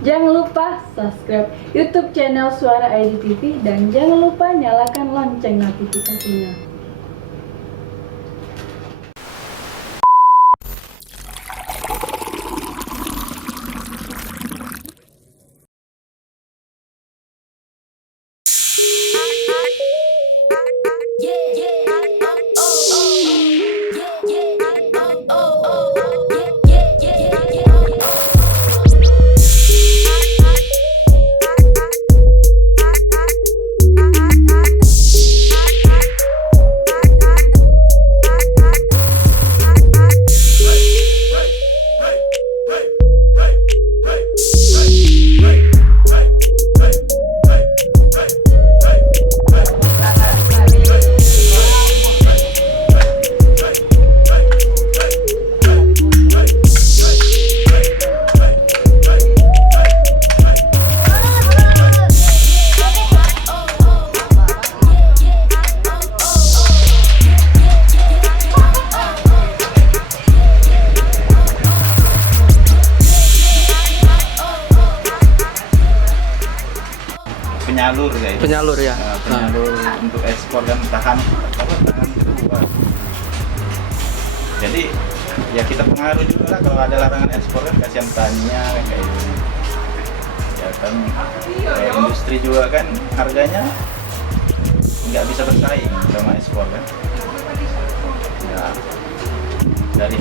Jangan lupa subscribe YouTube channel Suara ID TV dan jangan lupa nyalakan lonceng notifikasinya. Penyalur ya. Penyalur untuk ekspor dan tahan kedua. Jadi ya kita pengaruh juga lah kalau ada larangan ekspor kan, kasihan petaninya kan kayak gitu. Ya kan kayak industri juga kan harganya nggak bisa bersaing sama ekspor kan. Ya dari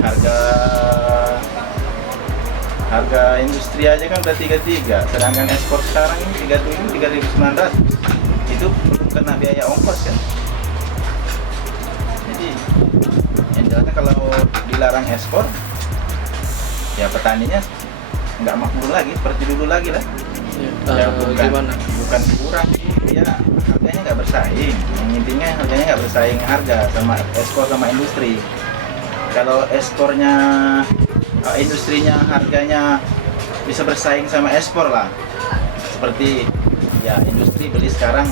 harga industri aja kan udah 33, sedangkan ekspor sekarang ini 37, 3.900. Itu belum kena biaya ongkos kan. Jadi yang jelasnya kalau dilarang ekspor, ya petaninya nggak makmur lagi seperti dulu lagi lah. Ya, bukan kurang, ya harganya nggak bersaing. Yang intinya harganya nggak bersaing harga sama ekspor sama industri. Kalau ekspornya industrinya harganya bisa bersaing sama ekspor lah, seperti ya industri beli sekarang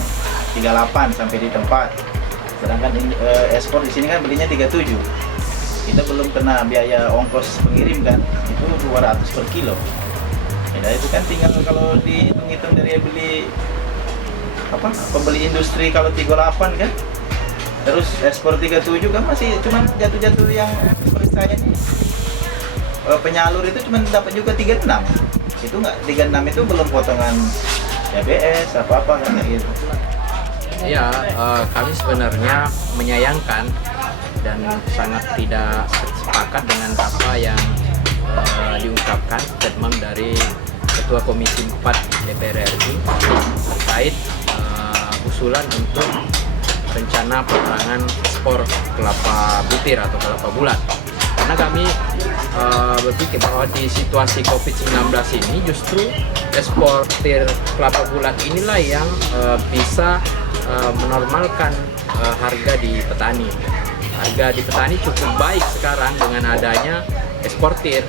38 sampai di tempat, sedangkan ekspor di sini kan belinya 37. Kita belum kena biaya ongkos pengirim kan, itu 200 per kilo. Ya itu kan tinggal kalau dihitung-hitung dari beli pembeli industri kalau 38 kan, terus ekspor 37 kan masih cuman jatuh-jatuh yang seperti saya nih. Penyalur itu cuma dapat juga 36. Itu nggak 36 itu belum potongan ABS apa-apa kan kayak gitu. Ya, kami sebenarnya menyayangkan dan sangat tidak sepakat dengan apa yang diungkapkan statement dari Ketua Komisi 4 DPR RI terkait usulan untuk rencana pelarangan ekspor kelapa butir atau kelapa bulat. Karena kami berpikir bahwa di situasi COVID-19 ini justru eksportir kelapa bulat inilah yang bisa menormalkan harga di petani. Harga di petani cukup baik sekarang dengan adanya eksportir.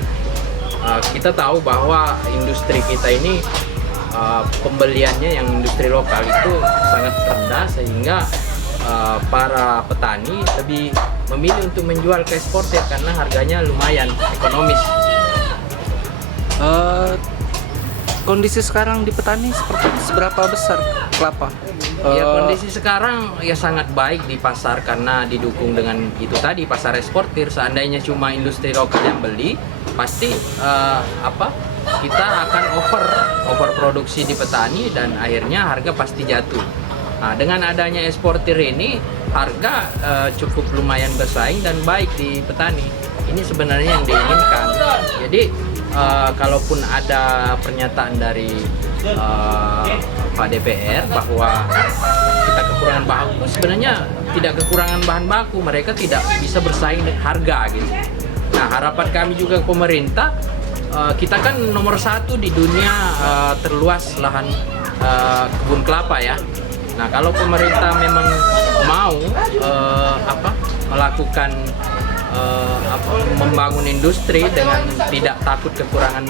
Kita tahu bahwa industri kita ini pembeliannya yang industri lokal itu sangat rendah, sehingga para petani lebih memilih untuk menjual ke eksportir karena harganya lumayan ekonomis. Kondisi sekarang di petani seberapa besar kelapa? Ya, kondisi sekarang ya sangat baik di pasar karena didukung dengan itu tadi, pasar eksportir. Seandainya cuma industri lokal yang beli, pasti kita akan over produksi di petani dan akhirnya harga pasti jatuh. Nah, dengan adanya eksportir ini harga cukup lumayan bersaing dan baik di petani. Ini sebenarnya yang diinginkan. Jadi kalaupun ada pernyataan dari Pak DPR bahwa kita kekurangan baku, sebenarnya tidak kekurangan bahan baku, mereka tidak bisa bersaing dengan harga gitu. Nah, harapan kami juga pemerintah, kita kan nomor 1 di dunia terluas lahan kebun kelapa ya. Nah, kalau pemerintah memang mau melakukan membangun industri dengan tidak takut kekurangan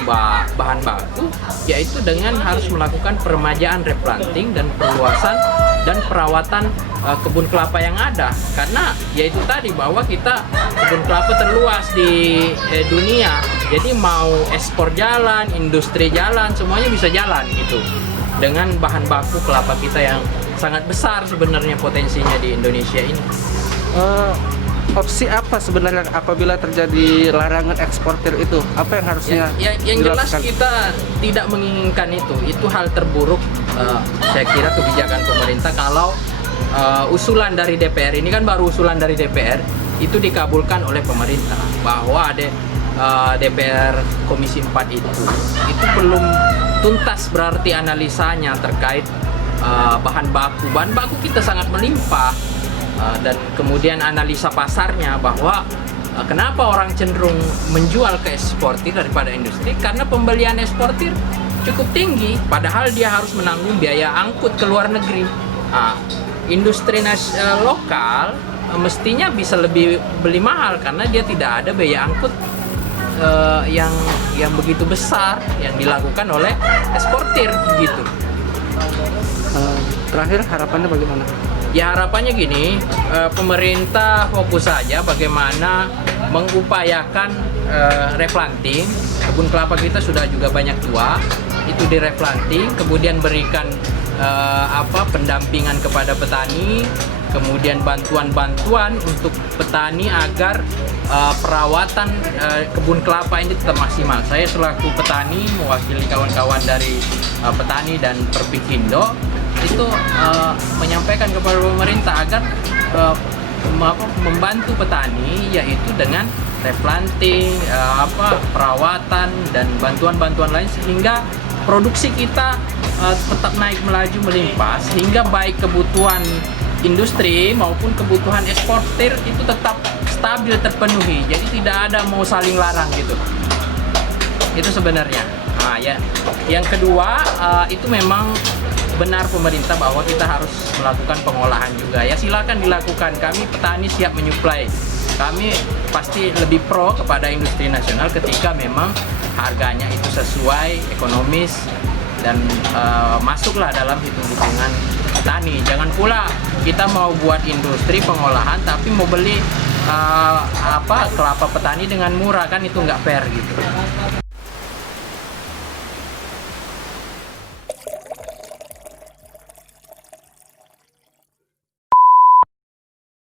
bahan baku, yaitu dengan harus melakukan peremajaan replanting dan perluasan dan perawatan kebun kelapa yang ada, karena yaitu tadi bahwa kita kebun kelapa terluas di dunia, jadi mau ekspor jalan, industri jalan, semuanya bisa jalan gitu dengan bahan baku kelapa kita yang sangat besar sebenarnya potensinya di Indonesia ini. Opsi apa sebenarnya apabila terjadi larangan eksportir itu? Apa yang harusnya yang jelas dilakukan? kita tidak menginginkan itu hal terburuk. Saya kira kebijakan pemerintah kalau usulan dari DPR, ini kan baru usulan dari DPR, itu dikabulkan oleh pemerintah bahwa ada DPR Komisi 4 itu belum tuntas berarti analisanya terkait bahan baku kita sangat melimpah. Dan kemudian analisa pasarnya bahwa kenapa orang cenderung menjual ke eksportir daripada industri, karena pembelian eksportir cukup tinggi padahal dia harus menanggung biaya angkut ke luar negeri. Industri lokal mestinya bisa lebih beli mahal karena dia tidak ada biaya angkut yang begitu besar yang dilakukan oleh eksportir gitu. Terakhir harapannya bagaimana? Ya harapannya gini, pemerintah fokus saja bagaimana mengupayakan replanting. Kebun kelapa kita sudah juga banyak tua, itu direplanting, kemudian berikan pendampingan kepada petani, kemudian bantuan-bantuan untuk petani agar perawatan kebun kelapa ini tetap maksimal. Saya selaku petani mewakili kawan-kawan dari petani dan Perpikindo itu menyampaikan kepada pemerintah agar membantu petani, yaitu dengan replanting, perawatan dan bantuan-bantuan lain sehingga produksi kita tetap naik melaju melimpah, sehingga baik kebutuhan industri maupun kebutuhan eksportir itu tetap stabil terpenuhi. Jadi tidak ada mau saling larang gitu. Itu sebenarnya. Nah, ya. Yang kedua itu memang benar pemerintah bahwa kita harus melakukan pengolahan juga. Ya silakan dilakukan. Kami petani siap menyuplai. Kami pasti lebih pro kepada industri nasional ketika memang harganya itu sesuai ekonomis dan masuklah dalam hitung-hitungan petani. Jangan pula kita mau buat industri pengolahan tapi mau beli kelapa petani dengan murah, kan itu nggak fair gitu.